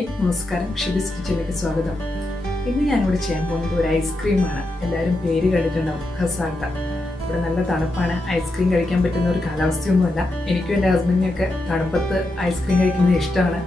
Hi നമസ്കാരം, ഷെബീസ് കിച്ചണിലേക്ക് സ്വാഗതം. ഇന്ന് ഞാനിവിടെ ചെയ്യാൻ പോകുന്നത് ഒരു ഐസ്ക്രീമാണ്. എല്ലാവരും പേര് കേട്ടിട്ടുണ്ടാവും, കസാട്ട. ഇവിടെ നല്ല തണുപ്പാണ്, ഐസ്ക്രീം കഴിക്കാൻ പറ്റുന്ന ഒരു കാലാവസ്ഥയൊന്നുമല്ല. എനിക്കും എൻ്റെ ഹസ്ബൻഡിനൊക്കെ തണുപ്പത്ത് ഐസ്ക്രീം കഴിക്കുന്നത് ഇഷ്ടമാണ്.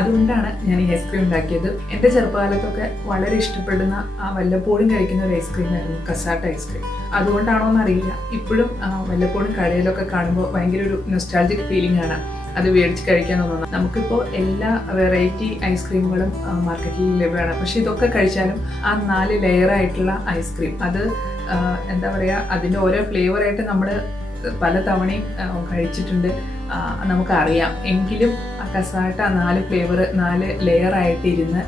അതുകൊണ്ടാണ് ഞാൻ ഈ ഐസ്ക്രീം ഉണ്ടാക്കിയത്. എൻ്റെ ചെറുപ്പകാലത്തൊക്കെ വളരെ ഇഷ്ടപ്പെടുന്ന വല്ലപ്പോഴും കഴിക്കുന്ന ഒരു ഐസ്ക്രീമായിരുന്നു കസാട്ട ഐസ്ക്രീം. അതുകൊണ്ടാണോ എന്നറിയില്ല, ഇപ്പോഴും വല്ലപ്പോഴും കടയിലൊക്കെ കാണുമ്പോൾ ഭയങ്കര ഒരു നൊസ്റ്റാൾജിക് ഫീലിംഗ് ആണ് അത് മേടിച്ച് കഴിക്കാൻ തോന്നുന്നത്. നമുക്കിപ്പോൾ എല്ലാ വെറൈറ്റി ഐസ്ക്രീമുകളും മാർക്കറ്റിൽ ലഭ്യമാണ്. പക്ഷെ ഇതൊക്കെ കഴിച്ചാലും ആ 4 ലെയറായിട്ടുള്ള ഐസ്ക്രീം അത് എന്താ പറയുക, അതിൻ്റെ ഓരോ ഫ്ലേവറായിട്ട് നമ്മൾ പല തവണയും കഴിച്ചിട്ടുണ്ട്, നമുക്കറിയാം. എങ്കിലും ആ കസാട്ട 4 ഫ്ലേവർ 4 ലെയറായിട്ട് ഇരുന്ന്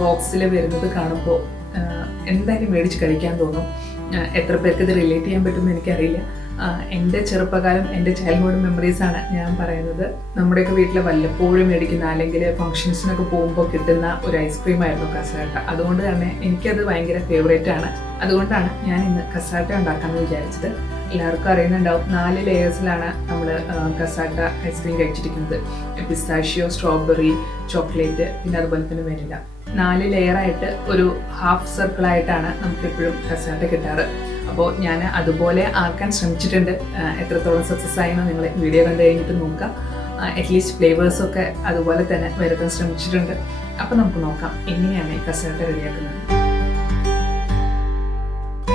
ബോക്സിൽ വരുന്നത് കാണുമ്പോൾ എന്തായാലും മേടിച്ച് കഴിക്കാൻ തോന്നും. എത്ര പേർക്ക് ഇത് റിലേറ്റ് ചെയ്യാൻ പറ്റുമെന്ന് എനിക്കറിയില്ല. എൻ്റെ ചെറുപ്പകാലം, എൻ്റെ ചൈൽഡ്ഹുഡ് മെമ്മറീസാണ് ഞാൻ പറയുന്നത്. നമ്മുടെയൊക്കെ വീട്ടിൽ വല്ലപ്പോഴും മേടിക്കുന്ന അല്ലെങ്കിൽ ഫംഗ്ഷൻസിനൊക്കെ പോകുമ്പോൾ കിട്ടുന്ന ഒരു ഐസ്ക്രീം ആയിരുന്നു കസാട്ട. അതുകൊണ്ട് തന്നെ എനിക്കത് ഭയങ്കര ഫേവറേറ്റ് ആണ്. അതുകൊണ്ടാണ് ഞാൻ ഇന്ന് കസാട്ട ഉണ്ടാക്കാമെന്ന് വിചാരിച്ചത്. എല്ലാവർക്കും അറിയുന്നുണ്ടാവും, 4 ലെയേഴ്സിലാണ് നമ്മൾ കസാട്ട ഐസ്ക്രീം കഴിച്ചിരിക്കുന്നത്. പിസ്താഷ്യോ, സ്ട്രോബെറി, ചോക്ലേറ്റ്, പിന്നെ അതുപോലെ തന്നെ വെനില. 4 ലെയറായിട്ട് ഒരു ഹാഫ് സർക്കിളായിട്ടാണ് നമുക്ക് എപ്പോഴും കസാട്ട കിട്ടാറ്. അപ്പോൾ ഞാൻ അതുപോലെ ആക്കാൻ ശ്രമിച്ചിട്ടുണ്ട്. എത്രത്തോളം സക്സസ് ആയെന്ന് നിങ്ങൾ വീഡിയോ കണ്ടു കഴിഞ്ഞിട്ട് നോക്കാം. അറ്റ്ലീസ്റ്റ് ഫ്ലേവേഴ്സൊക്കെ അതുപോലെ തന്നെ വരുത്താൻ ശ്രമിച്ചിട്ടുണ്ട്. അപ്പോൾ നമുക്ക് നോക്കാം എങ്ങനെയാണ് ഈ കസാട്ട റെഡിയാക്കുന്നത്.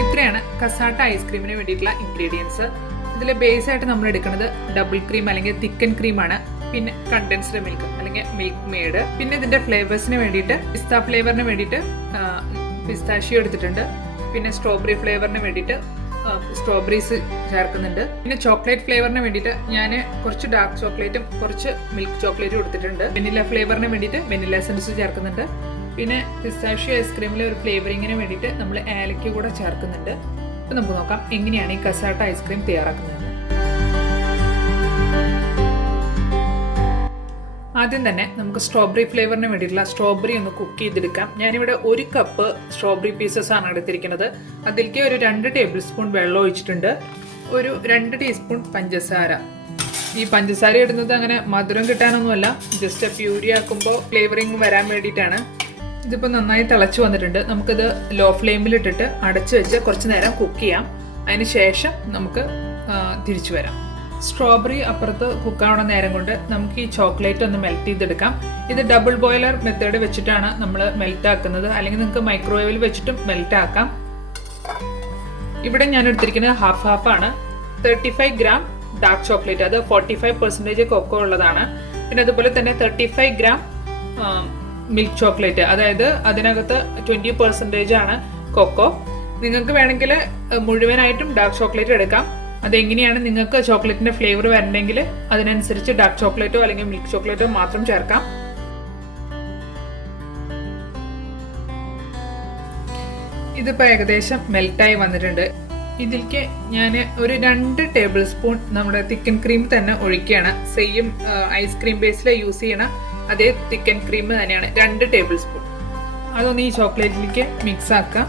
ഇത്രയാണ് കസാട്ട ഐസ്ക്രീമിന് വേണ്ടിയിട്ടുള്ള ഇൻഗ്രീഡിയൻസ്. ഇതിൽ ബേസ് ആയിട്ട് നമ്മൾ എടുക്കുന്നത് ഡബിൾ ക്രീം അല്ലെങ്കിൽ തിക്കൻ ക്രീമാണ്, പിന്നെ കണ്ടൻസ്ഡ് മിൽക്ക് അല്ലെങ്കിൽ മിൽക്ക് മെയ്ഡ്. പിന്നെ ഇതിന്റെ ഫ്ലേവേഴ്സിന് വേണ്ടിയിട്ട് പിസ്ത ഫ്ലേവറിന് വേണ്ടിയിട്ട് പിസ്താഷ്യോ എടുത്തിട്ടുണ്ട്. പിന്നെ സ്ട്രോബെറി ഫ്ലേവറിന് വേണ്ടിയിട്ട് സ്ട്രോബെറീസ് ചേർക്കുന്നുണ്ട്. പിന്നെ ചോക്ലേറ്റ് ഫ്ലേവറിന് വേണ്ടിയിട്ട് ഞാൻ കുറച്ച് ഡാർക്ക് ചോക്ലേറ്റും കുറച്ച് മിൽക്ക് ചോക്ലേറ്റും എടുത്തിട്ടുണ്ട്. വെനില ഫ്ലേവറിന് വേണ്ടിയിട്ട് വെനില എസൻസ് ചേർക്കുന്നുണ്ട്. പിന്നെ പിസ്താഷ്യോ ഐസ്ക്രീമിലെ ഒരു ഫ്ലേവറിങ്ങിന് വേണ്ടിയിട്ട് നമ്മൾ ഏലക്ക കൂടെ ചേർക്കുന്നുണ്ട്. അപ്പോൾ നമുക്ക് നോക്കാം എങ്ങനെയാണ് ഈ കസാട്ട ഐസ്ക്രീം തയ്യാറാക്കുന്നത്. ആദ്യം തന്നെ നമുക്ക് സ്ട്രോബെറി ഫ്ലേവറിന് വേണ്ടിയിട്ടുള്ള സ്ട്രോബെറി ഒന്ന് കുക്ക് ചെയ്തെടുക്കാം. ഞാനിവിടെ 1 കപ്പ് സ്ട്രോബെറി പീസസ് ആണ് എടുത്തിരിക്കുന്നത്. അതിലേക്ക് ഒരു 2 ടേബിൾ സ്പൂൺ വെള്ളം ഒഴിച്ചിട്ടുണ്ട്. ഒരു 2 ടീസ്പൂൺ പഞ്ചസാര. ഈ പഞ്ചസാര ഇടുന്നത് അങ്ങനെ മധുരം കിട്ടാനൊന്നുമല്ല, ജസ്റ്റ് പ്യൂരി ആക്കുമ്പോൾ ഫ്ലേവറിങ് വരാൻ വേണ്ടിയിട്ടാണ്. ഇതിപ്പോൾ നന്നായി തിളച്ച് വന്നിട്ടുണ്ട്. നമുക്കിത് ലോ ഫ്ലെയിമിലിട്ടിട്ട് അടച്ചു വെച്ച് കുറച്ച് നേരം കുക്ക് ചെയ്യാം. അതിന് ശേഷം നമുക്ക് തിരിച്ചു വരാം. സ്ട്രോബെറി അപ്പുറത്ത് കുക്കാവുന്ന നേരം കൊണ്ട് നമുക്ക് ഈ ചോക്ലേറ്റ് ഒന്ന് മെൽറ്റ് ചെയ്തെടുക്കാം. ഇത് ഡബിൾ ബോയിലർ മെത്തേഡ് വെച്ചിട്ടാണ് നമ്മൾ മെൽറ്റ് ആക്കുന്നത്, അല്ലെങ്കിൽ നിങ്ങൾക്ക് മൈക്രോവേവിൽ വെച്ചിട്ടും മെൽറ്റ് ആക്കാം. ഇവിടെ ഞാൻ എടുത്തിരിക്കുന്നത് ഹാഫ് ആണ്. 35 ഗ്രാം ഡാർക്ക് ചോക്ലേറ്റ്, അത് 45% കൊക്കോ ഉള്ളതാണ്. പിന്നെ അതുപോലെ തന്നെ 35 ഗ്രാം മിൽക്ക് ചോക്ലേറ്റ്, അതായത് അതിനകത്ത് 20% ആണ് കൊക്കോ. നിങ്ങൾക്ക് വേണമെങ്കിൽ മുഴുവനായിട്ടും ഡാർക്ക് ചോക്ലേറ്റ് എടുക്കാം. അതെങ്ങനെയാണ് നിങ്ങൾക്ക് ചോക്ലേറ്റിന്റെ ഫ്ലേവർ വരണമെങ്കിൽ അതിനനുസരിച്ച് ഡാർക്ക് ചോക്ലേറ്റോ അല്ലെങ്കിൽ മിൽക്ക് ചോക്ലേറ്റോ മാത്രം ചേർക്കാം. ഇതിപ്പോൾ ഏകദേശം മെൽറ്റായി വന്നിട്ടുണ്ട്. ഇതിലേക്ക് ഞാൻ ഒരു 2 ടേബിൾ സ്പൂൺ നമ്മുടെ തിക്കൻ ക്രീം തന്നെ ഒഴിക്കുകയാണ്. സെയിം ഐസ്ക്രീം ബേസിൽ യൂസ് ചെയ്യണ അതേ തിക്കൻ ക്രീം തന്നെയാണ്, 2 ടേബിൾ സ്പൂൺ. അതൊന്ന് ഈ ചോക്ലേറ്റിലേക്ക് മിക്സ് ആക്കാം.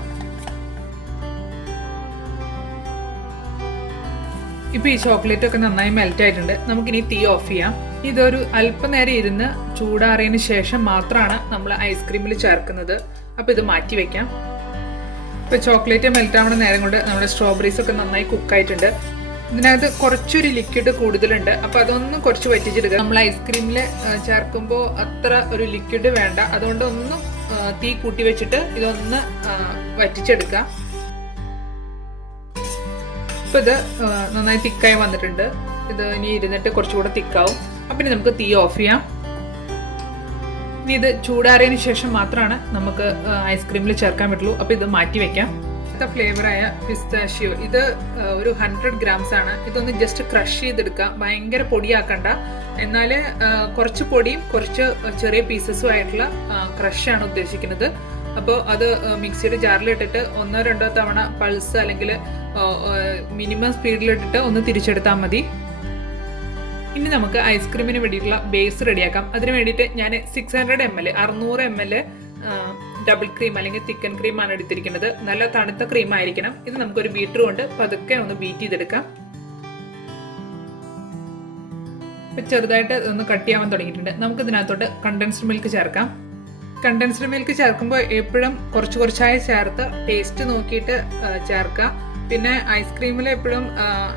ഇപ്പോൾ ഈ ചോക്ലേറ്റ് ഒക്കെ നന്നായി മെൽറ്റ് ആയിട്ടുണ്ട്. നമുക്കിനി തീ ഓഫ് ചെയ്യാം. ഇതൊരു അല്പനേരം ഇരുന്ന് ചൂടാറിയതിന് ശേഷം മാത്രമാണ് നമ്മൾ ഐസ്ക്രീമിൽ ചേർക്കുന്നത്. അപ്പോൾ ഇത് മാറ്റി വെക്കാം. ഇപ്പോൾ ചോക്ലേറ്റ് മെൽറ്റ് ആവുന്ന നേരം കൊണ്ട് നമ്മുടെ സ്ട്രോബെറീസ് ഒക്കെ നന്നായി കുക്കായിട്ടുണ്ട്. ഇതിനകത്ത് കുറച്ചൊരു ലിക്വിഡ് കൂടുതലുണ്ട്, അപ്പോൾ അതൊന്നും കുറച്ച് വറ്റിച്ചെടുക്കുക. നമ്മൾ ഐസ്ക്രീമിൽ ചേർക്കുമ്പോൾ അത്ര ഒരു ലിക്വിഡ് വേണ്ട, അതുകൊണ്ട് ഒന്ന് തീ കൂട്ടി വെച്ചിട്ട് ഇതൊന്ന് വറ്റിച്ചെടുക്കാം. ഇപ്പോൾ ഇത് നന്നായി തിക്കായി വന്നിട്ടുണ്ട്. ഇത് ഇനി ഇരുന്നിട്ട് കുറച്ചുകൂടെ തിക്കാവും. അപ്പം ഇനി നമുക്ക് തീ ഓഫ് ചെയ്യാം. ഇനി ഇത് ചൂടാറിയതിന് ശേഷം മാത്രമാണ് നമുക്ക് ഐസ്ക്രീമിൽ ചേർക്കാൻ പറ്റുള്ളൂ. അപ്പോൾ ഇത് മാറ്റി വെക്കാം. അടുത്ത ഫ്ലേവറായ പിസ്താഷ്യോ, ഇത് ഒരു 100 ഗ്രാംസ് ആണ്. ഇതൊന്ന് ജസ്റ്റ് ക്രഷ് ചെയ്തെടുക്കുക, ഭയങ്കര പൊടിയാക്കണ്ട. എന്നാൽ കുറച്ച് പൊടിയും കുറച്ച് ചെറിയ പീസസും ആയിട്ടുള്ള ക്രഷാണ് ഉദ്ദേശിക്കുന്നത്. അപ്പോൾ അത് മിക്സിയുടെ ജാറിലിട്ടിട്ട് 1-2 തവണ പൾസ് അല്ലെങ്കിൽ മിനിമം സ്പീഡിലിട്ടിട്ട് ഒന്ന് തിരിച്ചെടുത്താൽ മതി. ഇനി നമുക്ക് ഐസ്ക്രീമിന് വേണ്ടിയിട്ടുള്ള ബേസ് റെഡിയാക്കാം. അതിന് വേണ്ടിയിട്ട് ഞാൻ 600 ml ഡബിൾ ക്രീം അല്ലെങ്കിൽ തിക്കൻ ക്രീമാണ് എടുത്തിരിക്കുന്നത്. നല്ല തണുത്ത ക്രീം ആയിരിക്കണം. ഇത് നമുക്കൊരു ബീറ്റർ കൊണ്ട് പതുക്കെ ഒന്ന് ബീറ്റ് ചെയ്തെടുക്കാം. ഇപ്പം ചെറുതായിട്ട് ഒന്ന് കട്ട് ചെയ്യാൻ തുടങ്ങിയിട്ടുണ്ട്. നമുക്ക് ഇതിനകത്തോട്ട് കണ്ടൻസ്ഡ് മിൽക്ക് ചേർക്കാം. കണ്ടൻസ്ഡ് മിൽക്ക് ചേർക്കുമ്പോൾ എപ്പോഴും കുറച്ചായി ചേർത്ത് ടേസ്റ്റ് നോക്കിയിട്ട് ചേർക്കുക. പിന്നെ ഐസ്ക്രീമിൽ എപ്പോഴും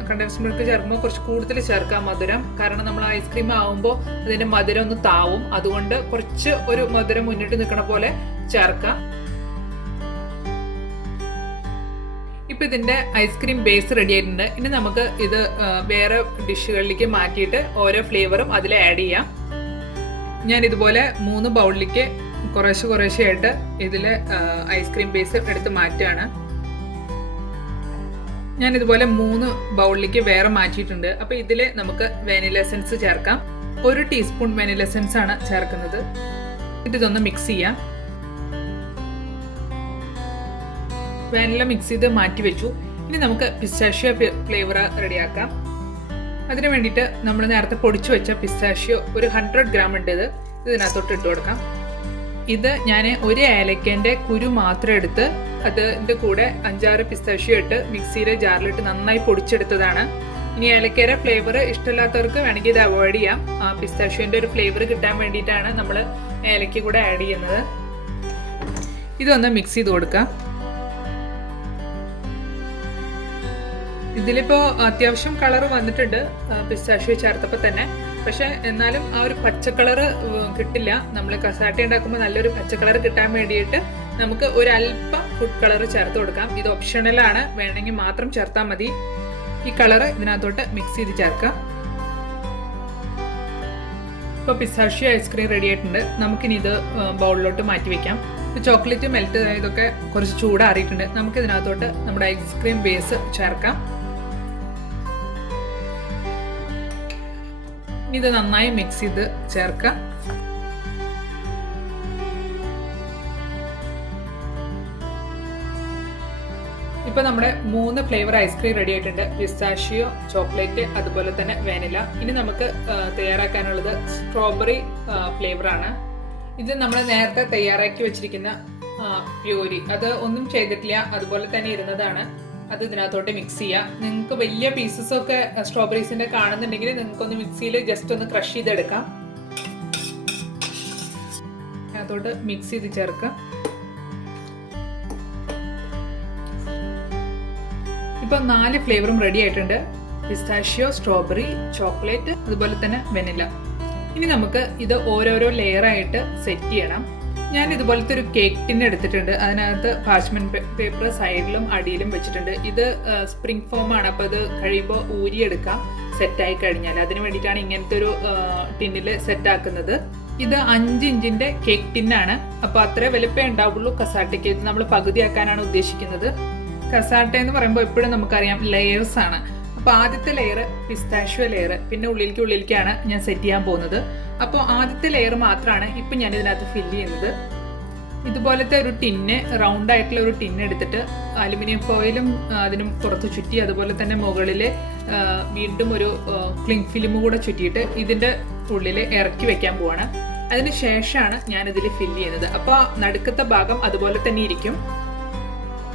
കണ്ടൻസ്ഡ് മിൽക്ക് ചേർക്കുമ്പോൾ കുറച്ച് കൂടുതൽ ചേർക്കുക മധുരം. കാരണം നമ്മൾ ഐസ്ക്രീം ആവുമ്പോൾ അതിൻ്റെ മധുരം ഒന്ന് താവും. അതുകൊണ്ട് കുറച്ച് ഒരു മധുരം മുന്നിട്ട് നിൽക്കണ പോലെ ചേർക്കുക. ഇപ്പം ഇതിൻ്റെ ഐസ്ക്രീം ബേസ് റെഡി ആയിട്ടുണ്ട്. ഇനി നമുക്ക് ഇത് വേറെ ഡിഷുകളിലേക്ക് മാറ്റിയിട്ട് ഓരോ ഫ്ലേവറും അതിൽ ആഡ് ചെയ്യാം. ഞാൻ ഇതുപോലെ 3 ബൗളിലേക്ക് കുറേശ്ശെയായിട്ട് ഇതിൽ ഐസ്ക്രീം ബേസ് എടുത്ത് മാറ്റുകയാണ്. ഞാൻ ഇതുപോലെ 3 ബൗളിലേക്ക് വേറെ മാറ്റിയിട്ടുണ്ട്. അപ്പോൾ ഇതിൽ നമുക്ക് വാനില എസൻസ് ചേർക്കാം. 1 ടീസ്പൂൺ വാനില എസൻസ് ആണ് ചേർക്കുന്നത്. ഇതൊന്ന് മിക്സ് ചെയ്യാം. വാനില മിക്സ് ചെയ്ത് മാറ്റി വെച്ചു. ഇനി നമുക്ക് പിസ്താഷ്യോ ഫ്ലേവർ റെഡിയാക്കാം. അതിന് വേണ്ടിയിട്ട് നമ്മൾ നേരത്തെ പൊടിച്ചു വെച്ച പിസ്താഷ്യോ ഒരു 100 ഗ്രാം ഉണ്ട്. ഇതിനകത്തോട്ട് ഇട്ട് കൊടുക്കാം. ഇത് ഞാൻ ഒരു ഏലക്കൻ്റെ കുരു മാത്രം എടുത്ത് അതിൻ്റെ കൂടെ 5-6 പിസ്താഷ്യോ ഇട്ട് മിക്സിയിലെ ജാറിലിട്ട് നന്നായി പൊടിച്ചെടുത്തതാണ്. ഇനി ഏലക്കയുടെ ഫ്ലേവർ ഇഷ്ടമില്ലാത്തവർക്ക് വേണമെങ്കിൽ ഇത് അവോയ്ഡ് ചെയ്യാം. പിസ്താഷ്യോൻ്റെ ഒരു ഫ്ലേവർ കിട്ടാൻ വേണ്ടിയിട്ടാണ് നമ്മൾ ഏലക്ക കൂടെ ആഡ് ചെയ്യുന്നത്. ഇതൊന്ന് മിക്സ് ചെയ്ത് കൊടുക്കാം. ഇതിലിപ്പോൾ അത്യാവശ്യം കളർ വന്നിട്ടുണ്ട് പിസ്താഷ്യോ ചേർത്തപ്പോൾ തന്നെ. പക്ഷെ എന്നാലും ആ ഒരു പച്ച കളർ കിട്ടില്ല. നമ്മൾ കസാട്ട ഉണ്ടാക്കുമ്പോൾ നല്ലൊരു പച്ച കളർ കിട്ടാൻ വേണ്ടിയിട്ട് നമുക്ക് ഒരല്പം ഫുഡ് കളർ ചേർത്ത് കൊടുക്കാം. ഇത് ഓപ്ഷണലാണ്, വേണമെങ്കിൽ മാത്രം ചേർത്താൽ മതി. ഈ കളർ ഇതിനകത്തോട്ട് മിക്സ് ചെയ്ത് ചേർക്കാം. ഇപ്പോൾ പിസ്താഷ്യോ ഐസ്ക്രീം റെഡി ആയിട്ടുണ്ട്. നമുക്കിനി ഇത് ബൗളിലോട്ട് മാറ്റി വെക്കാം. ചോക്ലേറ്റ് മെൽറ്റ് ഇതൊക്കെ കുറച്ച് ചൂടാറിയിട്ടുണ്ട്. നമുക്ക് ഇതിനകത്തോട്ട് നമ്മുടെ ഐസ്ക്രീം ബേസ് ചേർക്കാം. ഇത് നന്നായി മിക്സ് ചെയ്ത് ചേർക്കാം. ഇപ്പൊ നമ്മുടെ 3 ഫ്ലേവർ ഐസ്ക്രീം റെഡി ആയിട്ടുണ്ട്. പിസ്താഷ്യോ, ചോക്ലേറ്റ്, അതുപോലെ തന്നെ വാനില. ഇനി നമുക്ക് തയ്യാറാക്കാനുള്ളത് സ്ട്രോബെറി ഫ്ലേവർ ആണ്. ഇത് നമ്മൾ നേരത്തെ തയ്യാറാക്കി വെച്ചിരിക്കുന്ന പ്യൂരി, അത് ഒന്നും ചെയ്തിട്ടില്ല, അതുപോലെ തന്നെ ഇരുന്നതാണ്. അത് ഇതിനകത്തോട്ട് മിക്സ് ചെയ്യുക. നിങ്ങൾക്ക് വലിയ പീസസ് ഒക്കെ സ്ട്രോബെറീസിന്റെ കാണുന്നുണ്ടെങ്കിൽ നിങ്ങൾക്കൊന്ന് മിക്സിയിൽ ജസ്റ്റ് ഒന്ന് ക്രഷ് ചെയ്തെടുക്കാം. അതിനകത്തോട്ട് മിക്സ് ചെയ്ത് ചേർക്കാം. ഇപ്പൊ 4 ഫ്ലേവറും റെഡി ആയിട്ടുണ്ട്. പിസ്താഷ്യോ, സ്ട്രോബെറി, ചോക്ലേറ്റ്, അതുപോലെ തന്നെ വെനില. ഇനി നമുക്ക് ഇത് ഓരോരോ ലെയർ ആയിട്ട് സെറ്റ് ചെയ്യണം. ഞാൻ ഇതുപോലത്തെ ഒരു കേക്ക് ടിൻ എടുത്തിട്ടുണ്ട്. അതിനകത്ത് പാർച്ച്മെന്റ് പേപ്പർ സൈഡിലും അടിയിലും വെച്ചിട്ടുണ്ട്. ഇത് സ്പ്രിംഗ് ഫോം ആണ്. അപ്പോൾ ഇത് കഴിയുമ്പോൾ ഊരിയെടുക്കാം സെറ്റായി കഴിഞ്ഞാൽ. അതിന് വേണ്ടിയിട്ടാണ് ഇങ്ങനത്തെ ഒരു ടിന്നിൽ സെറ്റ് ആക്കുന്നത്. ഇത് 5 ഇഞ്ചിന്റെ കേക്ക് ടിന്നാണ്. അപ്പോൾ അത്രേ വലുപ്പേ ഉണ്ടാവുള്ളൂ കസാട്ടയ്ക്ക്. ഇത് നമ്മൾ പകുതിയാക്കാനാണ് ഉദ്ദേശിക്കുന്നത്. കസാട്ട എന്ന് പറയുമ്പോൾ എപ്പോഴും നമുക്കറിയാം ലെയേഴ്സ് ആണ്. അപ്പോൾ ആദ്യത്തെ ലെയർ പിസ്താഷ്യോ ലെയർ, പിന്നെ ഉള്ളിലേക്കാണ് ഞാൻ സെറ്റ് ചെയ്യാൻ പോകുന്നത്. അപ്പോൾ ആദ്യത്തെ ലെയർ മാത്രമാണ് ഇപ്പം ഞാൻ ഇതിനകത്ത് ഫില്ല് ചെയ്യുന്നത്. ഇതുപോലത്തെ ഒരു ടിന്ന്, റൗണ്ട് ആയിട്ടുള്ള ഒരു ടിന്ന് എടുത്തിട്ട് അലുമിനിയം ഫോയിലും അതിനും പുറത്ത് ചുറ്റി, അതുപോലെ തന്നെ മുകളിൽ വീണ്ടും ഒരു ക്ലിങ് ഫിലിം കൂടെ ചുറ്റിയിട്ട് ഇതിൻ്റെ ഉള്ളിൽ ഇറക്കി വെക്കാൻ പോവാണ്. അതിന് ശേഷമാണ് ഞാനിതിൽ ഫില്ല് ചെയ്യുന്നത്. അപ്പോൾ നടുക്കത്തെ ഭാഗം അതുപോലെ തന്നെ ഇരിക്കും.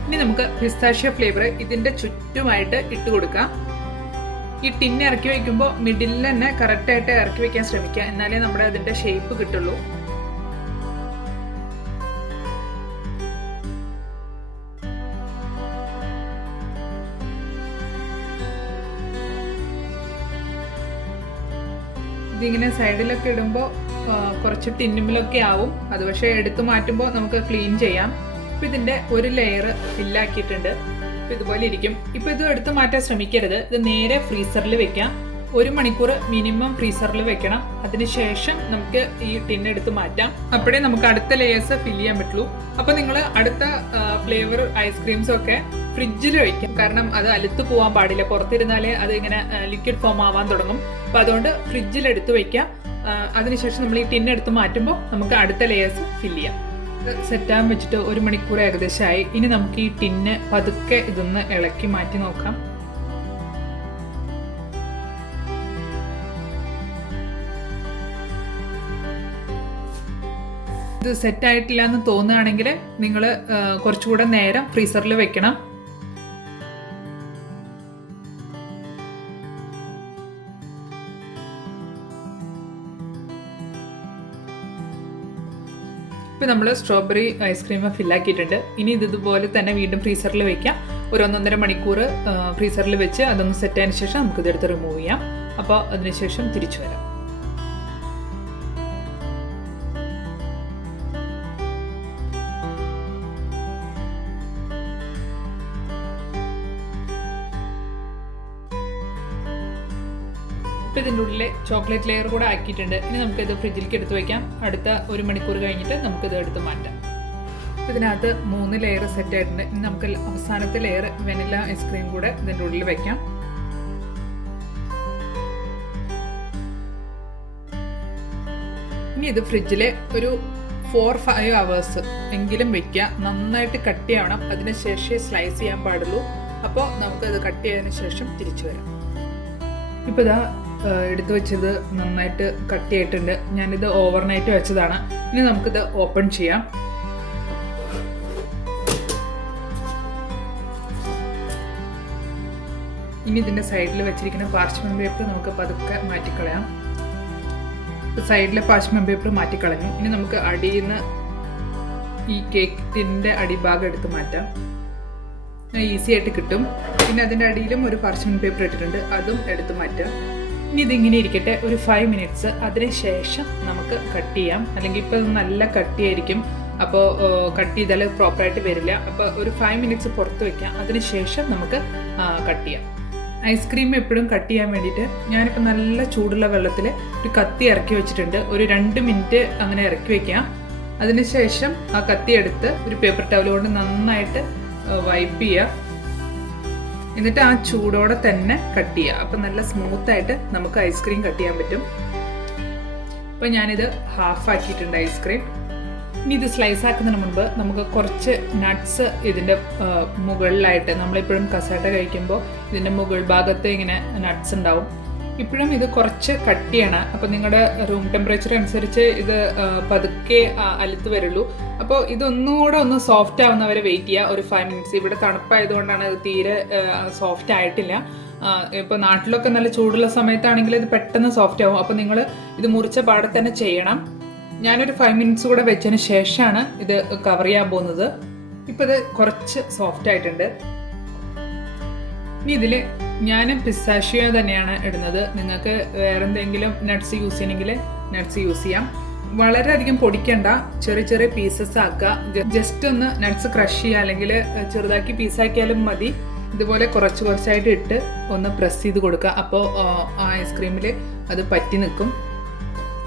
ഇനി നമുക്ക് പിസ്താഷ്യോ ഫ്ലേവർ ഇതിൻ്റെ ചുറ്റുമായിട്ട് ഇട്ട് കൊടുക്കാം. ഈ ടിന്ന് ഇറക്കി വയ്ക്കുമ്പോൾ മിഡിലിൽ തന്നെ കറക്റ്റായിട്ട് ഇറക്കി വയ്ക്കാൻ ശ്രമിക്കുക. എന്നാലേ നമ്മുടെ അതിൻ്റെ ഷേപ്പ് കിട്ടുള്ളൂ. ഇതിങ്ങനെ സൈഡിലൊക്കെ ഇടുമ്പോൾ കുറച്ച് ടിന്നുമിലൊക്കെ ആവും. അത് പക്ഷേ എടുത്തു മാറ്റുമ്പോൾ നമുക്ക് ക്ലീൻ ചെയ്യാം. ഇപ്പം ഇതിൻ്റെ ഒരു ലെയർ ഫില്ലാക്കിയിട്ടുണ്ട്. ഇപ്പം ഇതുപോലെ ഇരിക്കും. ഇപ്പം ഇത് എടുത്ത് മാറ്റാൻ ശ്രമിക്കരുത്. ഇത് നേരെ ഫ്രീസറിൽ വെക്കാം. 1 മണിക്കൂർ മിനിമം ഫ്രീസറിൽ വെക്കണം. അതിനുശേഷം നമുക്ക് ഈ ടിൻ എടുത്ത് മാറ്റാം. അപ്പോഴേ നമുക്ക് അടുത്ത ലെയേഴ്സ് ഫില്ല് ചെയ്യാൻ പറ്റുള്ളൂ. അപ്പോൾ നിങ്ങൾ അടുത്ത ഫ്ലേവർ ഐസ്ക്രീംസ് ഒക്കെ ഫ്രിഡ്ജിൽ വയ്ക്കും. കാരണം അത് അലുത്ത് പോകാൻ പാടില്ല. പുറത്തിരുന്നാലേ അത് ഇങ്ങനെ ലിക്വിഡ് ഫോം ആവാൻ തുടങ്ങും. അപ്പോൾ അതുകൊണ്ട് ഫ്രിഡ്ജിൽ എടുത്ത് വയ്ക്കാം. അതിനുശേഷം നമ്മൾ ഈ ടിൻ എടുത്ത് മാറ്റുമ്പോൾ നമുക്ക് അടുത്ത ലെയേഴ്സ് ഫില്ല് ചെയ്യാം. സെറ്റാൻ വെച്ചിട്ട് 1 മണിക്കൂർ ഏകദേശമായി. ഇനി നമുക്ക് ഈ ടിന്ന് പതുക്കെ ഇതൊന്ന് ഇളക്കി മാറ്റി നോക്കാം. ഇത് സെറ്റായിട്ടില്ല എന്ന് തോന്നുകയാണെങ്കിൽ നിങ്ങൾ കുറച്ചുകൂടെ നേരം ഫ്രീസറിൽ വെക്കണം. ഇപ്പോൾ നമ്മൾ സ്ട്രോബെറി ഐസ്ക്രീം ഫില്ലാക്കിയിട്ടുണ്ട്. ഇനി ഇതുപോലെ തന്നെ വീണ്ടും ഫ്രീസറിൽ വയ്ക്കാം. ഒരു 1-1.5 മണിക്കൂർ ഫ്രീസറിൽ വെച്ച് അതൊന്ന് സെറ്റ് ആയതിനു ശേഷം നമുക്കിതെടുത്ത് റിമൂവ് ചെയ്യാം. അപ്പോൾ അതിനുശേഷം തിരിച്ചു വരാം. ഇപ്പോൾ ഇതിൻ്റെ ഉള്ളിലെ ചോക്ലേറ്റ് ലെയർ കൂടെ ആക്കിയിട്ടുണ്ട്. ഇനി നമുക്കിത് ഫ്രിഡ്ജിലേക്ക് എടുത്ത് വയ്ക്കാം. അടുത്ത 1 മണിക്കൂർ കഴിഞ്ഞിട്ട് നമുക്കിത് എടുത്ത് മാറ്റാം. ഇതിനകത്ത് 3 ലെയർ സെറ്റ് ആയിട്ടുണ്ട്. ഇനി നമുക്ക് അവസാനത്തെ ലെയർ വെനില ഐസ്ക്രീം കൂടെ ഇതിൻ്റെ ഉള്ളിൽ വയ്ക്കാം. ഇനി ഇത് ഫ്രിഡ്ജിൽ ഒരു 4-5 hours എങ്കിലും വെക്കുക. നന്നായിട്ട് കട്ടിയാവണം. അതിനുശേഷം സ്ലൈസ് ചെയ്യാൻ പാടുള്ളൂ. അപ്പോൾ നമുക്കത് കട്ട് ചെയ്തതിന് ശേഷം തിരിച്ചു വരാം. ഇപ്പോൾ ഇതാ എടുത്തു വെച്ചത് നന്നായിട്ട് കട്ടിയായിട്ടുണ്ട്. ഞാനിത് ഓവർനൈറ്റ് വെച്ചതാണ്. ഇനി നമുക്കിത് ഓപ്പൺ ചെയ്യാം. ഇനി ഇതിൻ്റെ സൈഡിൽ വെച്ചിരിക്കുന്ന പാർച്ച്മെന്റ് പേപ്പർ നമുക്ക് പതുക്കെ മാറ്റിക്കളയാം. സൈഡിലെ പാർച്ച്മെന്റ് പേപ്പർ മാറ്റിക്കളഞ്ഞു. ഇനി നമുക്ക് അടിയിൽ നിന്ന് ഈ കേക്ക് ടിന്നിൻ്റെ അടിഭാഗം എടുത്ത് മാറ്റാം. ഈസി ആയിട്ട് കിട്ടും. പിന്നെ അതിൻ്റെ അടിയിലും ഒരു പാർച്ച്മെന്റ് പേപ്പർ ഇട്ടിട്ടുണ്ട്, അതും എടുത്ത് മാറ്റാം. ഇനി ഇതിങ്ങനെ ഇരിക്കട്ടെ ഒരു 5 minutes. അതിനുശേഷം നമുക്ക് കട്ട് ചെയ്യാം. അല്ലെങ്കിൽ ഇപ്പോൾ നല്ല കട്ടിയായിരിക്കും. അപ്പോൾ കട്ട് ചെയ്താൽ പ്രോപ്പറായിട്ട് വരില്ല. അപ്പോൾ ഒരു 5 minutes പുറത്ത് വയ്ക്കാം. അതിനുശേഷം നമുക്ക് കട്ട് ചെയ്യാം. ഐസ്ക്രീം എപ്പോഴും കട്ട് ചെയ്യാൻ വേണ്ടിയിട്ട് ഞാനിപ്പോൾ നല്ല ചൂടുള്ള വെള്ളത്തിൽ ഒരു കത്തി ഇറക്കി വെച്ചിട്ടുണ്ട്. ഒരു 2 minute അങ്ങനെ ഇറക്കി വയ്ക്കാം. അതിനുശേഷം ആ കത്തി എടുത്ത് ഒരു പേപ്പർ ടവൽ കൊണ്ട് നന്നായിട്ട് വൈപ്പ് ചെയ്യുക. എന്നിട്ട് ആ ചൂടോടെ തന്നെ കട്ട് ചെയ്യുക. അപ്പം നല്ല സ്മൂത്തായിട്ട് നമുക്ക് ഐസ്ക്രീം കട്ട് ചെയ്യാൻ പറ്റും. അപ്പം ഞാനിത് ഹാഫ് ആക്കിയിട്ടുണ്ട് ഐസ്ക്രീം. ഇനി ഇത് സ്ലൈസ് ആക്കുന്നതിന് മുൻപ് നമുക്ക് കുറച്ച് നട്ട്സ് ഇതിൻ്റെ മുകളിലായിട്ട്, നമ്മളിപ്പോഴും കസാട്ട കഴിക്കുമ്പോൾ ഇതിൻ്റെ മുകൾ ഭാഗത്ത് ഇങ്ങനെ നട്ട്സ് ഉണ്ടാവും. ഇപ്പോഴും ഇത് കുറച്ച് കട്ടിയാണ്. അപ്പോൾ നിങ്ങളുടെ റൂം ടെമ്പറേച്ചർ അനുസരിച്ച് ഇത് പതുക്കെ അലുത്ത് വരുള്ളൂ. അപ്പോൾ ഇതൊന്നുകൂടെ ഒന്ന് സോഫ്റ്റ് ആവുന്നവരെ വെയിറ്റ് ചെയ്യുക. ഒരു 5 minutes. ഇവിടെ തണുപ്പായതുകൊണ്ടാണ് ഇത് തീരെ സോഫ്റ്റ് ആയിട്ടില്ല. ഇപ്പോൾ നാട്ടിലൊക്കെ നല്ല ചൂടുള്ള സമയത്താണെങ്കിൽ ഇത് പെട്ടെന്ന് സോഫ്റ്റ് ആവും. അപ്പോൾ നിങ്ങൾ ഇത് മുറിച്ച പാടെ തന്നെ ചെയ്യണം. ഞാനൊരു 5 minutes കൂടെ വെച്ചതിന് ശേഷമാണ് ഇത് കവർ ചെയ്യാൻ പോകുന്നത്. ഇപ്പോൾ ഇത് കുറച്ച് സോഫ്റ്റ് ആയിട്ടുണ്ട്. ഇനി ഇതിൽ ഞാൻ പിസ്താഷ്യോ തന്നെയാണ് ഇടുന്നത്. നിങ്ങൾക്ക് വേറെ എന്തെങ്കിലും നട്ട്സ് യൂസ് ചെയ്യണമെങ്കിൽ നട്ട്സ് യൂസ് ചെയ്യാം. വളരെയധികം പൊടിക്കണ്ട, ചെറിയ ചെറിയ പീസസ് ആക്കുക. ജസ്റ്റ് ഒന്ന് നട്ട്സ് ക്രഷ് ചെയ്യുക, അല്ലെങ്കിൽ ചെറുതാക്കി പീസാക്കിയാലും മതി. ഇതുപോലെ കുറച്ചായിട്ട് ഇട്ട് ഒന്ന് പ്രസ് ചെയ്ത് കൊടുക്കുക. അപ്പോൾ ഐസ്ക്രീമിൽ അത് പറ്റി നിൽക്കും.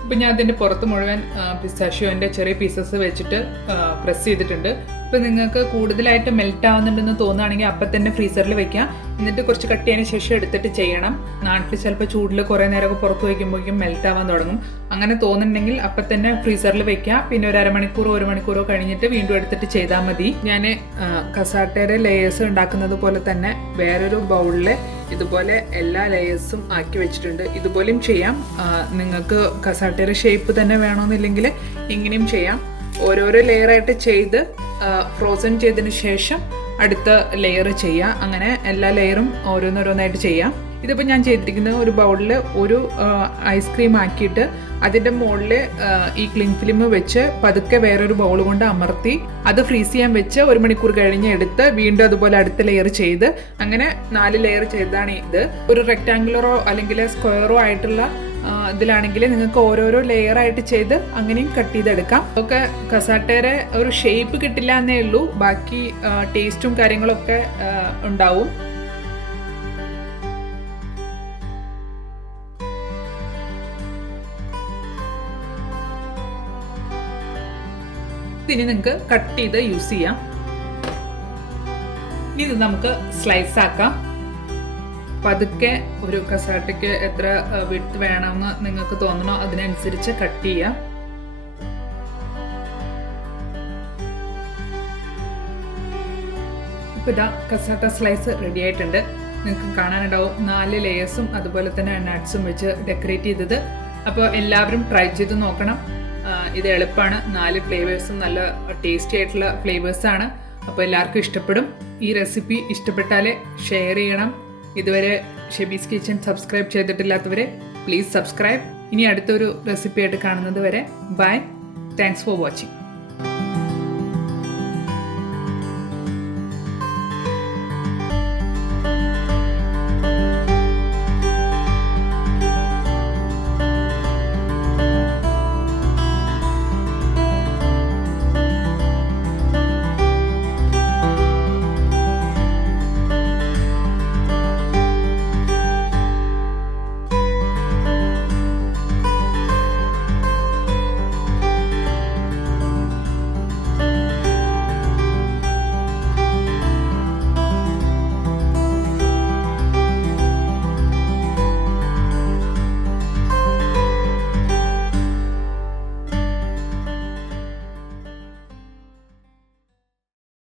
ഇപ്പം ഞാൻ അതിൻ്റെ പുറത്ത് മുഴുവൻ പിസ്താഷ്യോൻ്റെ ചെറിയ പീസസ് വെച്ചിട്ട് പ്രസ് ചെയ്തിട്ടുണ്ട്. ഇപ്പം നിങ്ങൾക്ക് കൂടുതലായിട്ട് മെൽറ്റ് ആവുന്നുണ്ടെന്ന് തോന്നുകയാണെങ്കിൽ അപ്പം തന്നെ ഫ്രീസറിൽ വെക്കാം. എന്നിട്ട് കുറച്ച് കട്ട് ചെയ്തതിന് ശേഷം എടുത്തിട്ട് ചെയ്യണം. നാട്ടിൽ ചിലപ്പോൾ ചൂടിൽ കുറേ നേരമൊക്കെ പുറത്ത് വയ്ക്കുമ്പോഴേക്കും മെൽറ്റ് ആവാൻ തുടങ്ങും. അങ്ങനെ തോന്നുന്നുണ്ടെങ്കിൽ അപ്പം തന്നെ ഫ്രീസറിൽ വെക്കാം. പിന്നെ ഒരു 1/2 മണിക്കൂറോ 1 മണിക്കൂറോ കഴിഞ്ഞിട്ട് വീണ്ടും എടുത്തിട്ട് ചെയ്താൽ മതി. ഞാൻ കസാട്ടയുടെ ലേയേഴ്സ് ഉണ്ടാക്കുന്നത് പോലെ തന്നെ വേറൊരു ബൗളിൽ ഇതുപോലെ എല്ലാ ലേയേഴ്സും ആക്കി വെച്ചിട്ടുണ്ട്. ഇതുപോലെയും ചെയ്യാം. നിങ്ങൾക്ക് കസാട്ടയുടെ ഷേപ്പ് തന്നെ വേണമെന്നില്ലെങ്കിൽ ഇങ്ങനെയും ചെയ്യാം. ഓരോരോ ലെയറായിട്ട് ചെയ്ത് ഫ്രോസൺ ചെയ്തതിന് ശേഷം അടുത്ത ലെയർ ചെയ്യാം. അങ്ങനെ എല്ലാ ലെയറും ഓരോന്നോരോന്നായിട്ട് ചെയ്യാം. ഇതിപ്പോൾ ഞാൻ ചെയ്തിരിക്കുന്നത് ഒരു ബൗളിൽ ഒരു ഐസ്ക്രീം ആക്കിയിട്ട് അതിൻ്റെ മുകളിൽ ഈ ക്ലിങ് ഫിലിം വെച്ച് പതുക്കെ വേറൊരു ബൗൾ കൊണ്ട് അമർത്തി അത് ഫ്രീസ് ചെയ്യാൻ വെച്ച് 1 മണിക്കൂർ കഴിഞ്ഞ് എടുത്ത് വീണ്ടും അതുപോലെ അടുത്ത ലെയർ ചെയ്ത് അങ്ങനെ 4 ലെയർ ചെയ്താണ് ഇത്. ഒരു റെക്റ്റാങ്കുലറോ അല്ലെങ്കിൽ സ്ക്വയറോ ആയിട്ടുള്ള ഇതിലാണെങ്കിൽ നിങ്ങൾക്ക് ഓരോരോ ലെയർ ആയിട്ട് ചെയ്ത് അങ്ങനെയും കട്ട് ചെയ്തെടുക്കാം. അതൊക്കെ കസാട്ടയുടെ ഒരു ഷേപ്പ് കിട്ടില്ല എന്നേ ഉള്ളൂ. ബാക്കി ടേസ്റ്റും കാര്യങ്ങളൊക്കെ ഉണ്ടാവും. ഇനി നിങ്ങൾക്ക് കട്ട് ചെയ്ത് യൂസ് ചെയ്യാം. ഇനി ഇത് നമുക്ക് സ്ലൈസ് ആക്കാം. പതുക്കെ ഒരു കസാട്ടയ്ക്ക് എത്ര വിഡ്ത്ത് വേണമെന്ന് നിങ്ങൾക്ക് തോന്നണോ അതിനനുസരിച്ച് കട്ട് ചെയ്യാം. ഇപ്പൊ ഇതാ കസാട്ട സ്ലൈസ് റെഡി ആയിട്ടുണ്ട്. നിങ്ങൾക്ക് കാണാനുണ്ടാവും 4 ലെയേഴ്സും അതുപോലെ തന്നെ നട്ട്സും വെച്ച് ഡെക്കറേറ്റ് ചെയ്തത്. അപ്പോൾ എല്ലാവരും ട്രൈ ചെയ്ത് നോക്കണം. ഇത് എളുപ്പമാണ്. 4 ഫ്ലേവേഴ്സും നല്ല ടേസ്റ്റി ആയിട്ടുള്ള ഫ്ലേവേഴ്സാണ്. അപ്പോൾ എല്ലാവർക്കും ഇഷ്ടപ്പെടും. ഈ റെസിപ്പി ഇഷ്ടപ്പെട്ടാൽ ഷെയർ ചെയ്യണം. ഇതുവരെ Shebi's kitchen subscribe ചെയ്തിട്ടില്ലാത്തവരെ please subscribe. ഇനി അടുത്തൊരു റെസിപ്പി ആയിട്ട് കാണുന്നത് വരെ ബൈ. Thanks for watching.